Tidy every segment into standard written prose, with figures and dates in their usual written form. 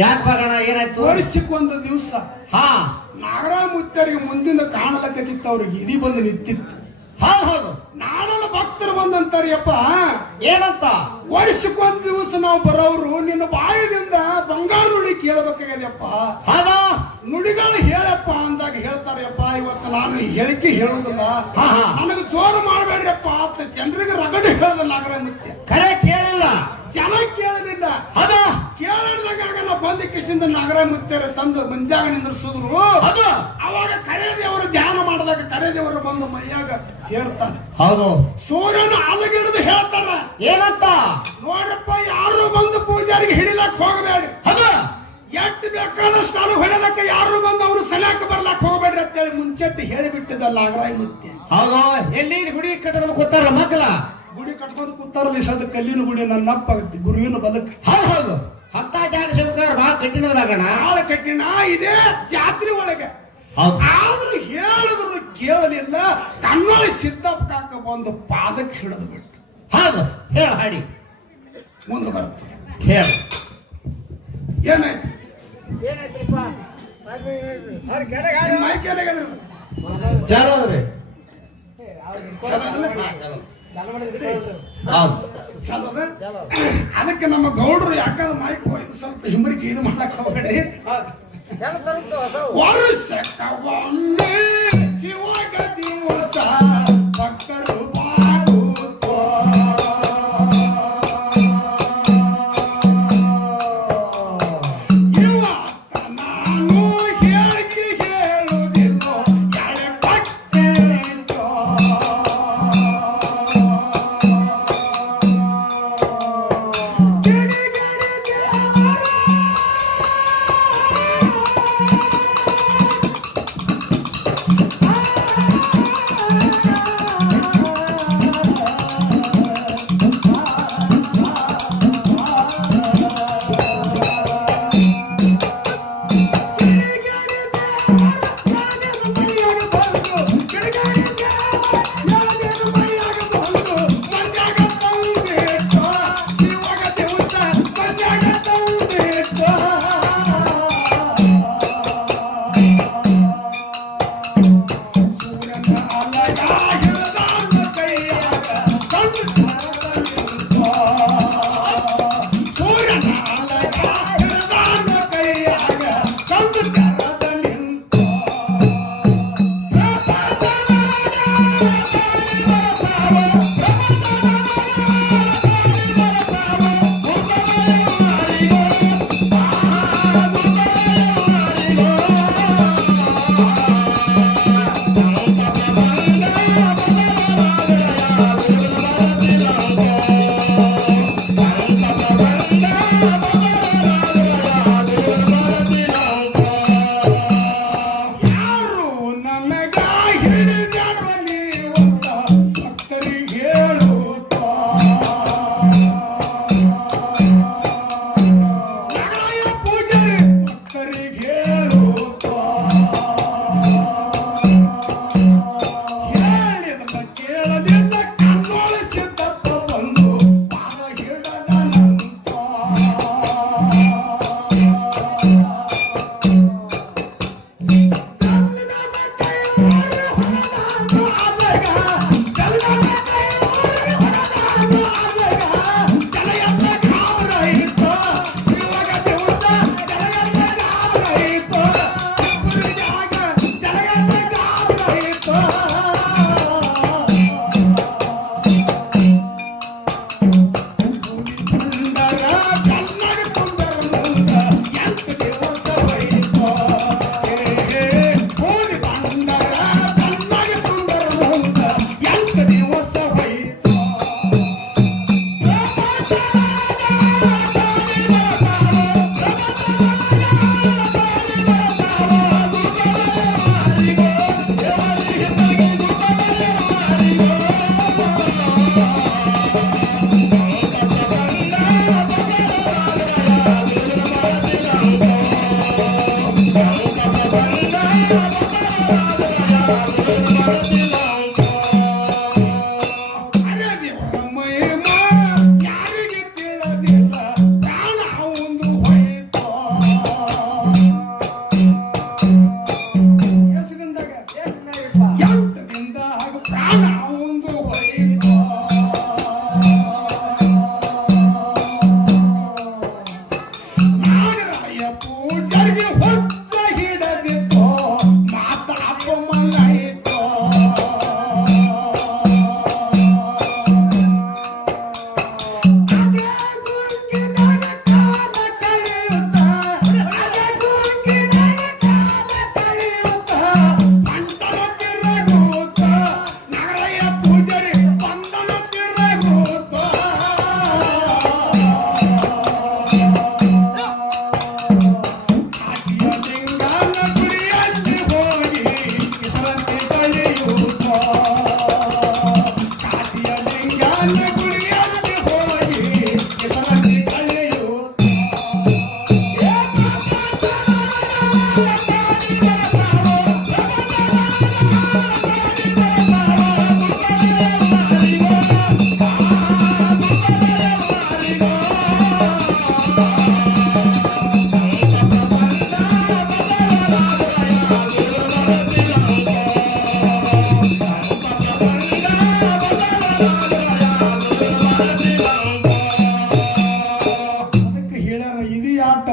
ಯಾಕೆ ಬರೋಣ ಏನಾಯ್ತು? ವರ್ಷಕ್ಕೊಂದು ದಿವಸ ಹಾ ನಾಗರ ಮುತ್ತರಿಗೆ ಮುಂದಿನ ಕಾಣಲಕ್ಕತ್ತಿತ್ತು, ಅವ್ರಿಗೆ ಇದಿ ಬಂದು ನಿಂತಿತ್ತು. ಹೌದು ಹೌದು, ನಾಳೆಲ್ಲ ಭಕ್ತರು ಬಂದಂತಾರಪ್ಪ. ಏನಂತ? ವರ್ಷಕ್ಕೊಂದು ದಿವಸ ನಾವು ಬರೋರು ನಿನ್ನ ಬಾಯದಿಂದ ಬಂಗಾರ ನುಡಿ ಕೇಳಬೇಕಾಗ್ಯದಪ್ಪ. ಹೌದಾ? ಏನಪ್ಪ ಅಂದಾಗ ಹೇಳ್ತಾರಪ್ಪ ಇವತ್ತು ನಾನು ಹೇಳಿಕೆ ಹೇಳುದಿಲ್ಲ ಹಾ, ಹಾ. ನನಗೆ ಜೋರು ಮಾಡಬೇಡ್ರಪ್ಪ ಅಂತ ಜನರಿಗೆ ರಗಡೆ ಹೇಳ್ದ ನಾಗರ ಮುತ್ಯ ಕರೆ ಕೇಳಿಲ್ಲ ಜನ ಕೇಳಲಿಲ್ಲ ಅದು ಕೇಳಿದಾಗ ನಾ ಬಂದ ಕಿಸಿಂದ ನಾಗರ ಮುತ್ಯರ ತಂದು ಮಂದ್ಯಾಗ ನಿಂದ್ರಿಸಿದ್ರು ಅದು ಅವಾಗ ಕರೆದೇವರು ಧ್ಯಾನ ಮಾಡಿದಾಗ ಕರೆದೇವರು ಬಂದು ಮೈಯಾಗ ಸೇರ್ತಾನೆ ಹೌದು ಸೂರ್ಯನ ಅಲಗಿಡಿದು ಹೇಳ್ತಾರ ಏನಂತ ನೋಡ್ರಪ್ಪ ಯಾರು ಬಂದು ಪೂಜಾರಿಗೆ ಹಿಡಿಲಕ್ ಹೋಗಬೇಡಿ ಅದು ಎಟ್ಟು ಬೇಕಾದಷ್ಟು ಅಳು ಹೊಡೆಯಲಕ್ಕ ಯಾರು ಬಂದು ಅವ್ರು ಸಲಕ ಬರ್ಲಕ್ ಹೋಗ್ಬೇಡ್ರಿ ಅಂತೇಳಿ ಮುಂಚೆತ್ತಿ ಹೇಳಿಬಿಟ್ಟಿದ್ದ ನಾಗರಾಯ ಮುತ್ಯ ಹೌದು ಎಲ್ಲಿ ಗುಡಿ ಕಟ್ಟದಲ್ಲಿ ಕೂತಾರಲ್ಲ ಮಕ್ಕಳ ಗುಡಿ ಕಟ್ಕೊಂಡು ಕೂತಾರಲ್ಲ ಇಸದ ಕಲ್ಲಿನ ಗುಡಿ ನನ್ನಪ್ಪ ಗುರುವಿನ ಬಲಕ್ಕೆ ಹೌದು ಹೌದು ಅಂತ ಜಾಗ ಶಿವಕಾರ ಬಹಳ ಕಠಿಣದಾಗಣ ಆಳ ಕಟ್ಟಿನ ಇದೇ ಜಾತ್ರೆ ಒಳಗೆ ಹೌದು ಆದ್ರೂ ಹೇಳಿದ್ರು ಕೇಳಲಿಲ್ಲ ಕಣ್ಣೊಳಗೆ ಸಿದ್ದಪ್ಪ ಕಾಕ ಬಂದು ಪಾದಕ್ಕೆ ಹಿಡಿದು ಬಿಟ್ಟು ಹೌದು ಹೇಳ ಹಾಡಿ ಮುಂದೆ ಬರ್ತದೆ ಹೇಳ ಏನಾಯ್ತು ಮೈಕೇನಾಗದ್ರಿ ಚಲೋ ಅದ್ರಿ ಹೌದು ಅದಕ್ಕೆ ನಮ್ಮ ಗೌಡ್ರು ಯಾಕಂದ್ರೆ ಮೈಕ್ ಇದು ಸ್ವಲ್ಪ ಹಿಂಬರಿಗೆ ಇದು ಮಾಡಕ್ ಹೋಗ್ಬೇಡ್ರಿ ವರ್ಷಕ್ಕೊಮ್ಮೆ ಶಿವಗ ದಿವಸ ಭಕ್ತರು ಮಾಡುತ್ತೋ ಇವತ್ತ ನಾನು ಹೇಳಿಕೆ ಹೇಳುವುದಿಲ್ಲ ಯಾಳೆ ಭಕ್ತರಿದ್ದೋ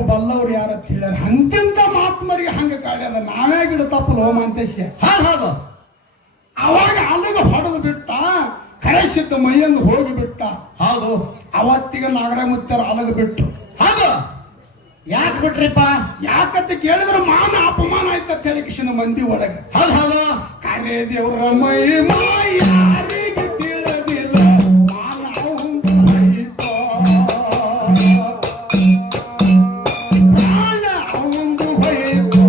ಬಲ್ಲವ್ರು ಯಾರ ಹೇಳ್ಯಾರ ಅಂತಿಂತ ಮಹಾತ್ಮರಿಗೆ ಹಂಗ ಕಾಡ್ಯದ ನಾವೇ ಗಿಡ ತಪ್ಪಲು ಹೋಮಂತೇಶ ಹೌದು ಹೌದು ಅವಾಗ ಅಲ್ಲಿಗೆ ಹೊಡೆದು ಬಿಟ್ಟ ಕರೆಸಿದ್ದ ಮೈಯನ್ನು ಹೋಗಿ ಬಿಟ್ಟ ಹೌದು ಅವತ್ತಿಗೆ ನಾಗರಮುತ್ತರ ಅಲಗ ಬಿಟ್ಟು ಹೌದು ಯಾಕೆ ಬಿಟ್ರಿಪ್ಪ ಯಾಕಂತ ಕೇಳಿದ್ರೆ ಮಾನ ಅಪಮಾನ ಆಯ್ತ ಅಂತ ಹೇಳಿ ಕಿಶನ ಮಂದಿ ಒಳಗೆ ಹೌದು ಹೌದು ಕರೆ ದೇವ್ರ ಮೈ ಯಾರಿಗೆ ತಿಳಿದಿಲ್ಲ ಮಾನ ಅವಂದು ಹೋಯಿತೋ. ಪ್ರಾಣ ಅವಂದು ಹೋಯಿತೋ.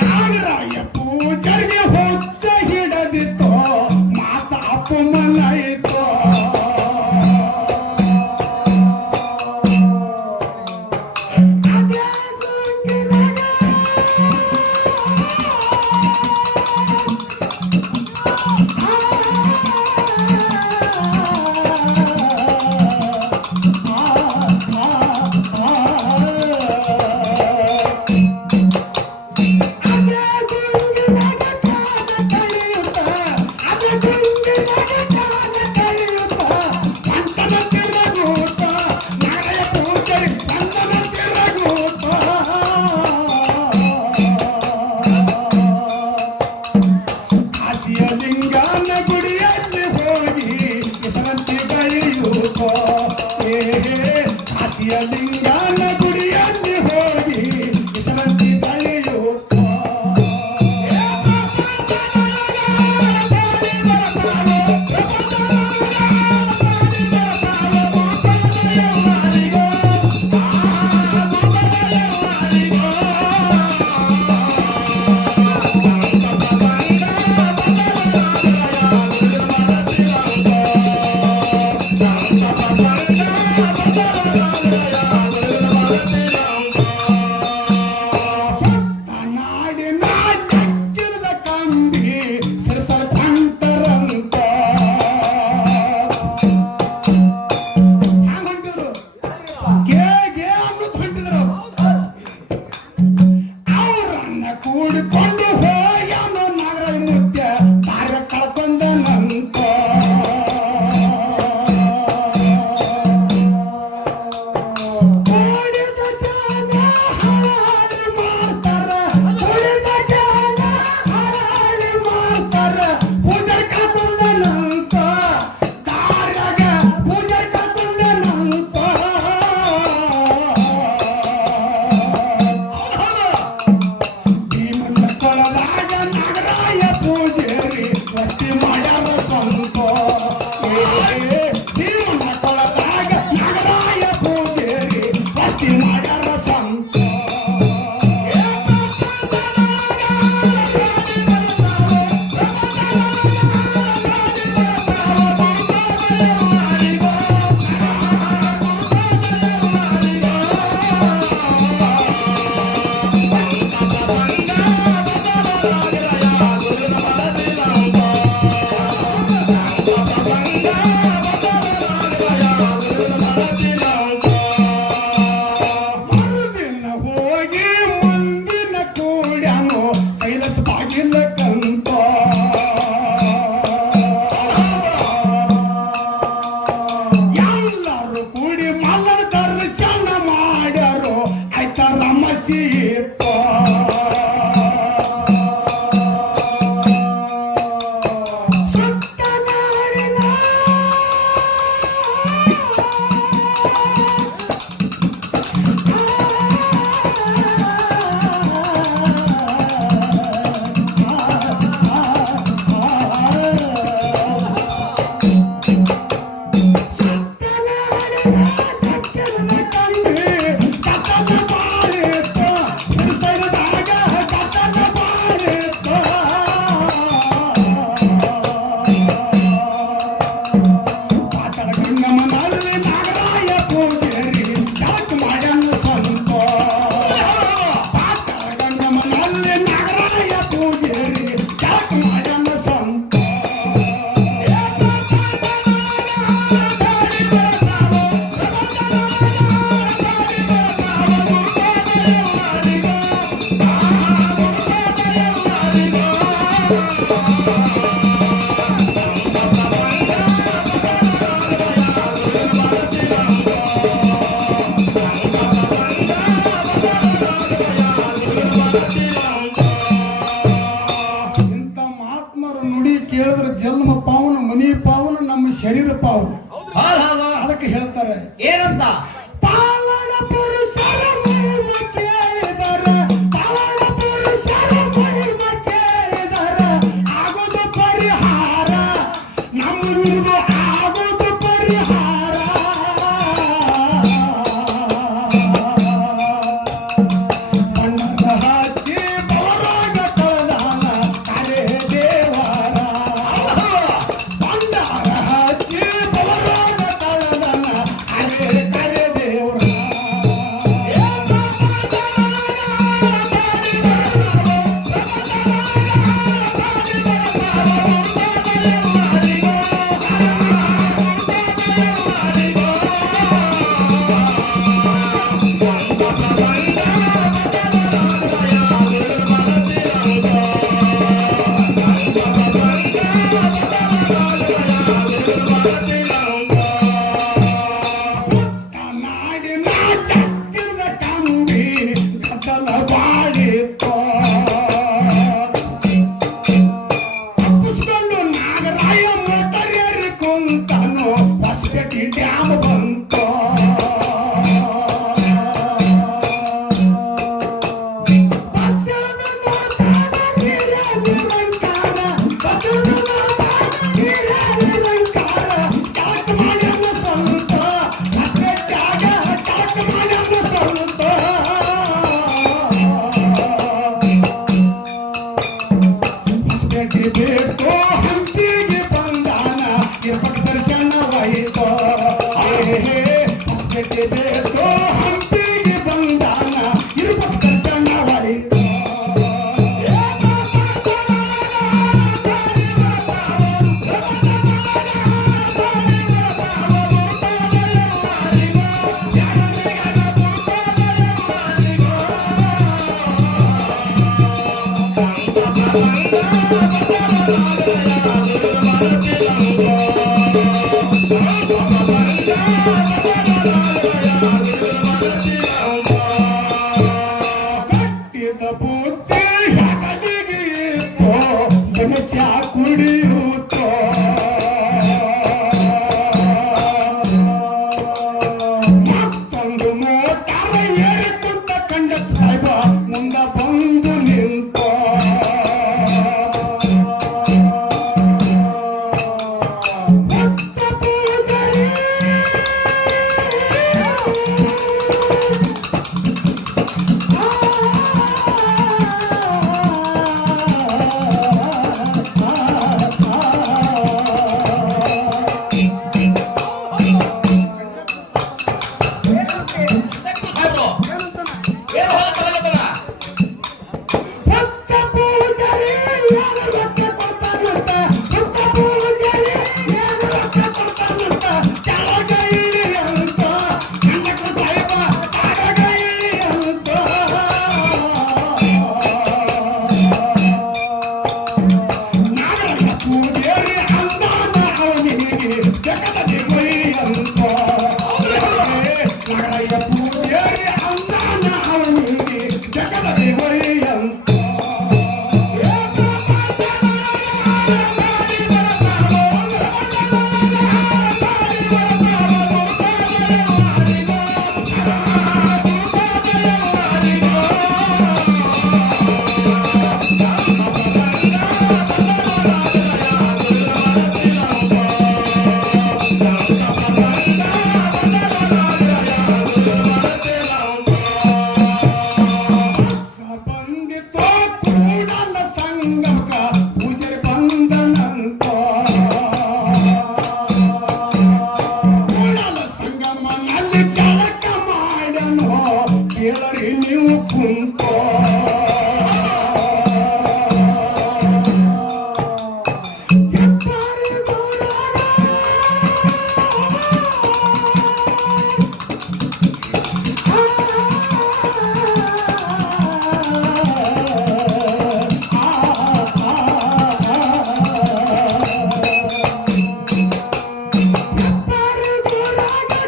ನಾಗರಾಯ ಪೂಜರಿಗೆ ಹೊಚ್ಚ ಹಿಡದಿತ್ತೋ ಮಾತ ಅಪಮಾನ ಆಯಿತೋ. ಲಿಂಗನ ಗುಡಿಯಲ್ಲಿ ಹೋಗಿ ವಿಶ್ರಾಂತಿ ಕಳೆಯುತ್ತೋ. ಕಾಸಿಯ ಲಿಂಗನ ಗುಡಿಯಲ್ಲಿ ಹೋಗಿ ವಿಶ್ರಾಂತಿ ಕಳೆಯುತ್ತೋ. ಅದಕ್ಕೆ ಹೇಳ್ತಾರೆ ಏನಂತ? ಪಾವನ ಪುರುಷರ ಮಹಿಮ ಕೇಳಿದರ, ಪಾವನ ಪುರುಷರ ಮಹಿಮ ಕೇಳಿದರ ಆಗುದು ಪರಿಹಾರ, ನಮ್ಮದು ಆಗುದು ಪರಿಹಾರ. ಬಣ್ಣದ ಹಚ್ಚಿ ಬವರಾಗ ತೊಳೆದಾನ ಕರೆ ದೇವರ, ಬಂಡಾರ ಹಚ್ಚಿ ಬವರಾಗ ತೊಳೆದಾನ ಕರೆ ಕರೆ ದೇವರ. ನಾಡಿನ ಕತ್ತಿದ ಕಂಬಿ ಕತ್ತಲ ಬಾಡಿತೋ, ತಪ್ಪಿಸ್ಕೊಂಡು ನಾಗರಾಯ ಮೋಟರ್ ಏರಿ ಕುಂತನು, ಹೊಸಪೇಟೆ ಡ್ಯಾಮ್ ಬಂತು. ಬಸ್ಸದ ನೋಡ್ತಾನ ನೀರೇ ನಿರಂಕಾರ, ಬಸ್ಸದ ನೋಡ್ತಾನ ನೀರೇ ನಿರಂಕಾರ. ಟಾಕ್ ಮಾಡ್ಯಮ್ಮ ಸ್ವಲ್ಪ, ಹೊಸಪೇಟ್ಯಾಗ ಟಾಕ್ ಮಾಡ್ಯಮ್ಮ ಸ್ವಲ್ಪ. ಹೊಸಪೇಟೆ ಬೇಕು ಹಂಪಿಗೆ ಬಂದಾನ, ಇರ್ಬೇಕು ದರ್ಶನವಾಯಿತು. ಹೊಸಪೇಟೆ ಬೇಕು ಹಂಪಿಗೆ ಬಂದಾನ, ಇರ್ಬೇಕು ದರ್ಶನವಾಯಿತು. ಕಟ್ಟಿದ ಬುದ್ಧಿ ಹೆಗಲಿಗೆ ಇತ್ತು, ಬೆಳಚ ಕುಡಿಯುತ್ತೋ. ಮತ್ತೊಂದು ಮೋಟಾರ್ ಏರಿ ಕುಂತ ಕಂಡ ಸಾಹೇಬ ಮುಂದ ಬಂದು ನಿಂತೋ. ಭಕ್ತ ಪೂಜಾರಿ ಸಾಹೇಬ್ರು, ಏನು ಹೊಲ ಕಲಾಗತ್ತಲ್ಲ? ಭಕ್ತ ಪೂಜಾರಿ ಏನು ರೊಕ್ಕ ಕೊಡ್ತಾನಂತ, ಭಕ್ತ ಪೂಜಾರಿ ಏನು ರೊಕ್ಕ ಕೊಡ್ತಾನಂತ, ಕೆಳಗ ಇಳಿ ಅಂತ ಕಂಡಕ್ಟರ್ ಸಾಹೇಬ ಕೆಳಗ ಇಳಿ ಅಂತ. ನಾಗರಾಯ ಪೂಜಾರಿ ಅಂದಾನ ಅವನಿಗೆ ಜಗದಲ್ಲಿ ಮೈ ಅಂತ. ನಾಗರಾಯ ಪೂಜಾರಿ ಅಂದಾನ ಅವನಿಗೆ ಜಗದಲ್ಲಿ ಮೈ ಅಂತ. ಬಂದಿತೋ ಕೂಡಲ ಸಂಗಮಕ ಪೂಜೆ ಬಂದನಂತ. ಕೂಡಲ ಸಂಗಮನಲ್ಲಿ ಜಳಕ ಮಾಡನು, ಕೇಳರಿ ನೀವು ಕುಂತೋ. ಹೆಬ್ಬಾರಿ ದೂರಾಗ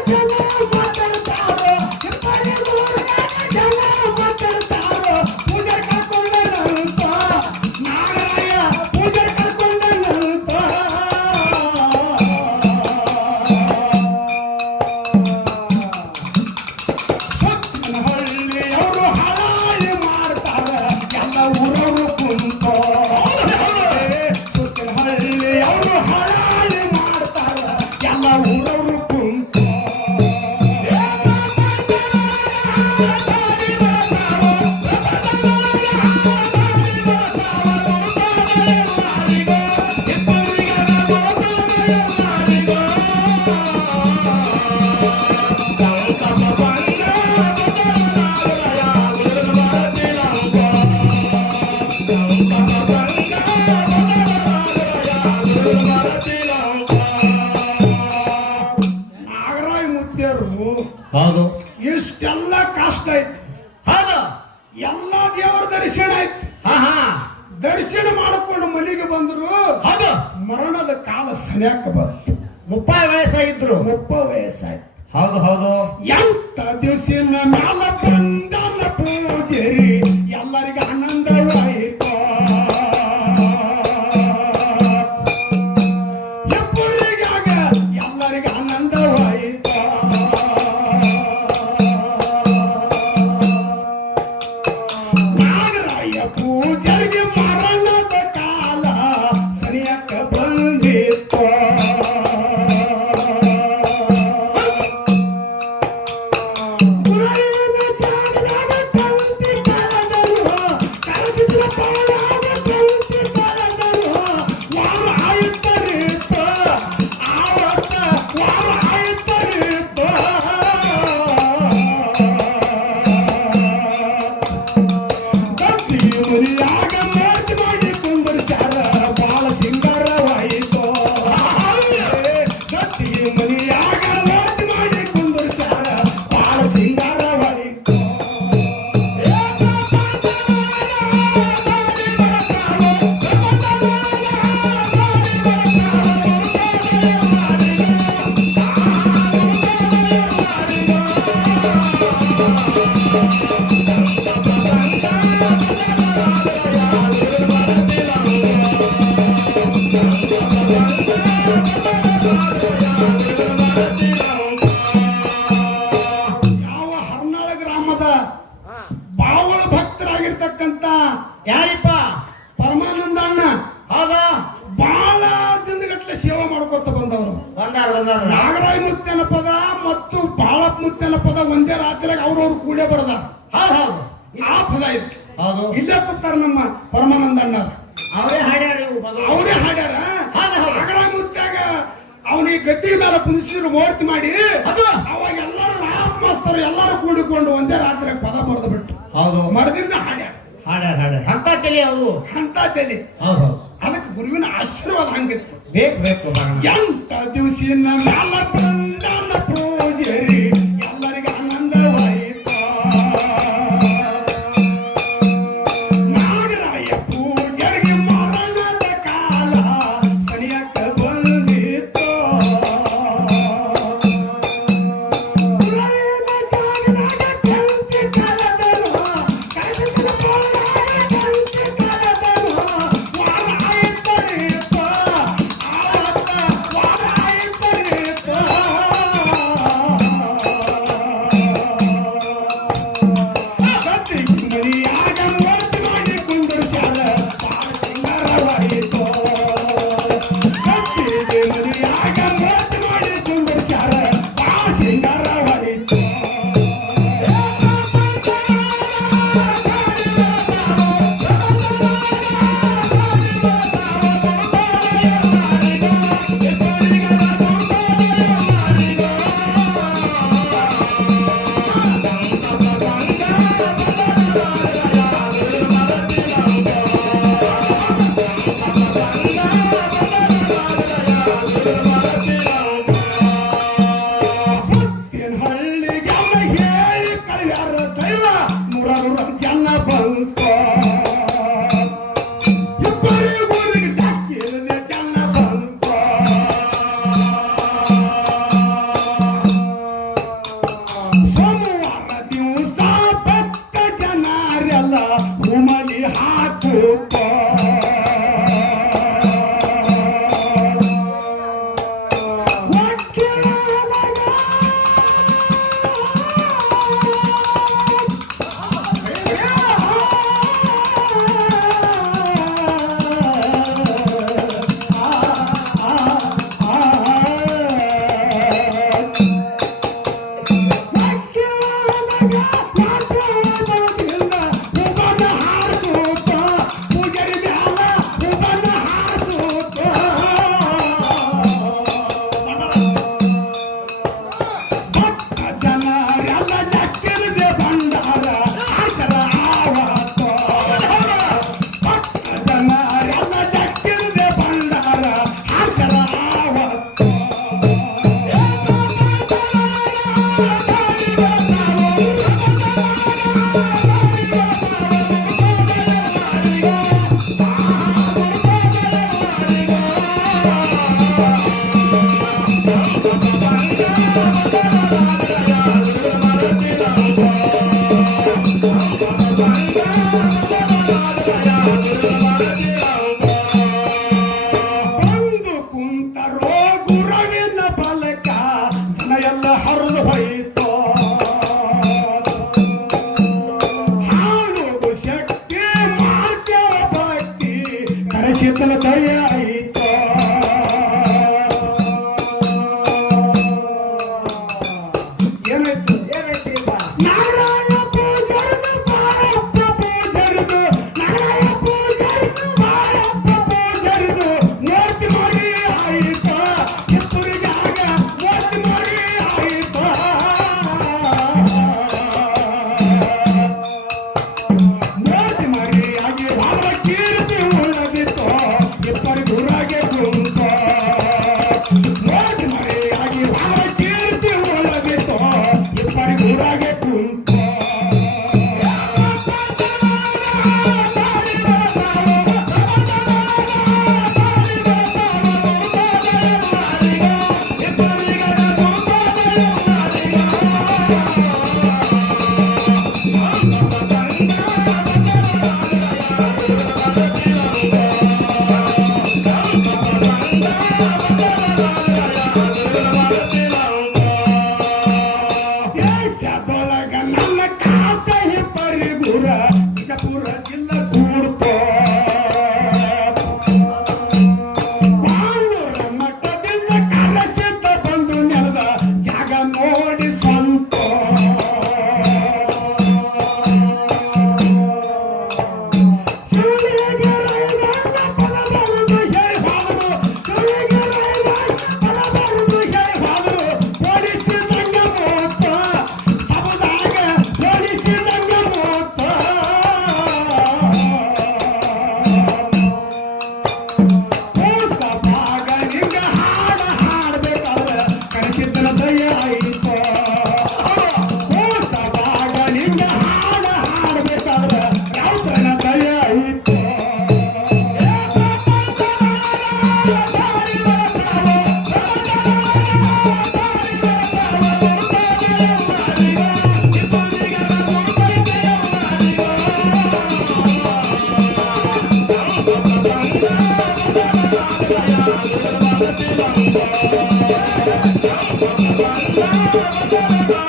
ಜನ ಮಾತಾಡ್ತಾರೋ, ಮುತ್ಯರು ಹೌದು ಇಷ್ಟೆಲ್ಲ ಕಷ್ಟ ಆಯ್ತು. ಹೌದು ಎಲ್ಲ ದೇವರ ದರ್ಶನ ಆಯ್ತು. ಹಾ ಹಾ ದರ್ಶನ ಮಾಡಿಕೊಂಡು ಮನೆಗೆ ಬಂದ್ರು. ಹೌದು ಮರಣದ ಕಾಲ ಸನ್ಯಾಕ ಬಂತು. 30 ವಯಸ್ಸಾಗಿದ್ರು. 30 ವಯಸ್ಸಾಯ್ತು. ಹೌದು ಹೌದು ಎಂತ ದಿವಸಿನ ಮ್ಯಾಲ ಬಂದನ ಪೂಜೆರಿ ಎಲ್ಲರಿಗ ಆನಂದವಾಯಿತು. ಎಬ್ಬರಿಗಾಗ ಎಲ್ಲರಿಗ ಆನಂದವಾಯಿತು. ನಾಗರಾಯ ಪೂಜೆರಿಗೆ ಮರಣದ ಕಾಲ ಸರಿಯಕ್ಕ ಬಂದಿತ್ತು. ಯಾವ ಹರ್ನಾಳ ಗ್ರಾಮದ ಬಾವಳ ಭಕ್ತರಾಗಿರ್ತಕ್ಕಂತ ಯಾರಿಪ್ಪ? ಪರಮಾನಂದ ಅಣ್ಣ ಹೌದಾ ಬಹಳ ದಿನಗಟ್ಟಲೆ ಸೇವೆ ಮಾಡ್ಕೊತ ಬಂದವರು. ಬಂದಾರ ನಾಗರಾಯ ಮುತ್ಯನ ಪದ ಮತ್ತು ಬಾಳಪ್ಪ ಮುತ್ಯನ ಪದ ಒಂದೇ ರಾತ್ರಿಯಾಗ ಅವ್ರವ್ರು ಕೂಡೇ ಬರದ. ಹೌದು ಹೌದು ಆ ಪದ ಇತ್ತು. ಹೌದು ಇಲ್ಲೇ ಕೂತಾರ ನಮ್ಮ ಪರಮಾನಂದ ಅಣ್ಣ. ಅವರೇ ಹಾಡ್ಯಾರ ಇವು ಮೊದಲು. ಅವರೇ ಹಾಡ್ಯಾರ. ಹೌದು, ಹೌದು. ನಾಗರಾಯ ಮುತ್ಯಾಗ ಅವನಿಗೆ ಗದ್ದಿ ಮೇಲೆ ಕುದಿಸಿದ್ರು ಮೂರ್ತಿ ಮಾಡಿ. ಅದು ಅವಾಗ ಎಲ್ಲರೂ ರಾಪ್ ಮಾಸ್ತರು ಎಲ್ಲರೂ ಕೂಡಿಕೊಂಡು ಒಂದೇ ರಾತ್ರಿ ಪದ ಬರೆದು ಬಿಟ್ಟು ಹೌದು ಮರದಿಂದ ಹಾಡ್ಯಾರ. ಹಾಡ್ಯಾರ ಅಂತ ತಲೆ ಅವರು ಅಂತ ತಲೆ. ಹೌದು ಹೌದು ಅದಕ್ಕೆ ಗುರುವಿನ ಆಶೀರ್ವಾದ ಹಂಗಿತ್ತು. ಬೇಕು ಎಂಟ ದಿವಸಿನ ಮ್ಯಾಲ ಬಂದನ ಪೂಜೆರಿ ಎಲ್ಲರಿಗ ಆನಂದವಾಯಿತು. ನಾಗರಾಯ ಪೂಜೆರಿಗೆ ಮರಣದ ಕಾಲ ಸನಿಯಕ್ಕ ಬಂದಿತ್ತು. ಗುರುವಿನ ಜಾಗದಾಗ ತಂತಿ ಕಳೆದರು, ಕರೆಸಿದ ಪೋಲಾಗ ತಂತಿ ಕಳೆದರು. ವಾರ ಆಯ್ತರಿತ್ತು, ಆವತ್ತ ವಾರ ಆಯ್ತರಿತ್ತು. ಎಲ್ಲ ಹರಿದು ಹೋಯಿತು ಹಾಡುವುದು ಶಕ್ತಿ ಮಾಡ್ತೇವ ಭಕ್ತಿ ಕರೆಸಿತನ ದಯ ಆಯಿತು ಏನಾಯ್ತು ನಾರಾಯಣ ಪೂಜಾರನು ಬಾಳಪ್ಪ ಪೂಜಾರದು ನಾರಾಯಣ ಪೂಜಾರನು ಬಾಳಪ್ಪ ಪೂಜಾರದು ಮೂರ್ತಿ ಮಾಡಿ ಆಯಿತ ಎತ್ತುರಿಗಾಗ ಮೂರ್ತಿ ಮಾಡಿ ಆಯಿತ ಮೂರ್ತಿ ಮಾಡಿ ಆಗಿ ಭಾವ ಕೀರ್ತಿ ಉಳ್ಳದಿತ್ತು ಇಬ್ಬರು ಗುರಾಗೆ ಕುಂತ ಮೂರ್ತಿ ಮಾಡಿ ಆಗಿ ಭಾವ ಕೀರ್ತಿ ಉಳ್ಳದಿತ್ತು ಇಬ್ಬರು ಗುರಾಗೆ ಕುಂತ ದೇಶದೊಳಗ ನನ್ನ ಕಾಸೆ ಪರಿಗುರ ಬಿಜಾಪುರ ಜಿಲ್ಲಾ ಕೂಡ್ತ ಬಾಳೂರ ಮಠದಿಂದ ಕಲಸಿದ್ದ ಬಂದು ನೆಲದ ಜಾಗ ನೋಡಿ ಸ್ವಂತ ಶಿವಲಿಗೆ ರೈದಾನ ಪದ ಬರುದು ಹೇಳಿ ಹೋದರು ಶಿವಲಿಗೆ ರೈದಾನ ಪದ ಬರುದು ಹೇಳಿ ಹೋದರು ಓಡಿಸಿದಂಗ ಮೋತ ಸಬದಾಗ ಓಡಿಸಿದಂಗ ಮೋತ ಸಭಾಗ ನಿಂಗ ಹಾಡಬೇಕಾದ್ರೆ ಕರೆಸಿದ್ದನ ದಯ ಆಯಿತು ಸಭಾಗ ನಿಂಗ ಹಾಡಬೇಕಾದ್ರೆ ರಾವುತನ ದಯ ಆಯಿತು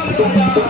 Thank you.